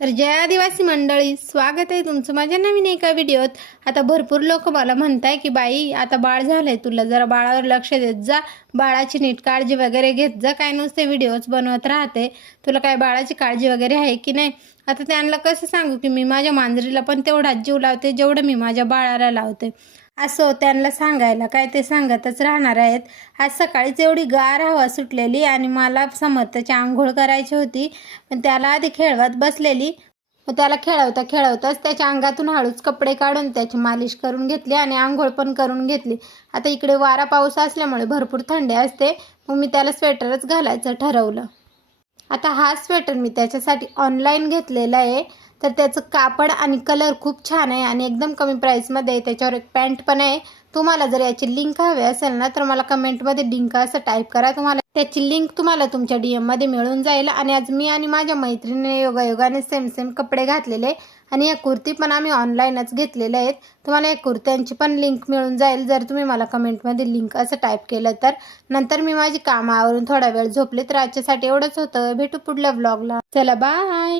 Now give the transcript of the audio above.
तर जय आदिवासी मंडळी, स्वागत आहे तुमचं माझ्या नवीन एका व्हिडिओत। आता भरपूर लोक मला म्हणताय की बाई आता बाळ झालंय, तुला जरा बाळावर लक्ष देत जा, बाळाची नीट काळजी वगैरे घेत जा, काय नुसते व्हिडिओज बनवत राहते, तुला काय बाळाची काळजी वगैरे आहे की नाही। आता त्यांना कसं सांगू की मी माझ्या मांजरीला पण तेवढाच जीव लावते जेवढं मी माझ्या बाळाला लावते। असं त्यांना सांगायला काय, ते सांगतच राहणार आहेत। आज सकाळीच एवढी गार हवा सुटलेली आणि मला समर्थची आंघोळ करायची होती, पण त्याला आधी खेळवत बसलेली। मग त्याला खेळवता खेळवताच त्याच्या अंगातून हळूच कपडे काढून त्याची मालिश करून घेतली आणि आंघोळ पण करून घेतली। आता इकडे वारा पाऊस असल्यामुळे भरपूर थंडी असते, मग मी त्याला स्वेटरच घालायचं ठरवलं। आता हा स्वेटर मी त्याच्यासाठी ऑनलाईन घेतलेला आहे, तर त्याचं कापड आणि कलर खूप छान आहे आणि एकदम कमी प्राईसमध्ये आहे। त्याच्यावर एक पॅन्ट पण आहे। तुम्हाला जर याची लिंक हवी असेल ना तर मला कमेंटमध्ये लिंक असं टाईप करा, तुम्हाला त्याची लिंक तुम्हाला तुमच्या DM मध्ये मिळून जाईल। आणि आज मी आणि माझ्या मैत्रिणीने योगायोगाने सेम कपडे घातलेले आणि या कुर्ती पण आम्ही ऑनलाईनच घेतलेल्या आहेत। तुम्हाला या कुर्त्यांची पण लिंक मिळून जाईल जर तुम्ही मला कमेंटमध्ये लिंक असं टाईप केलं तर। नंतर मी माझी कामावरून थोडा वेळ झोपले, तर आजच्यासाठी एवढंच होतं। भेटू पुढल्या व्लॉगला, चला बाय।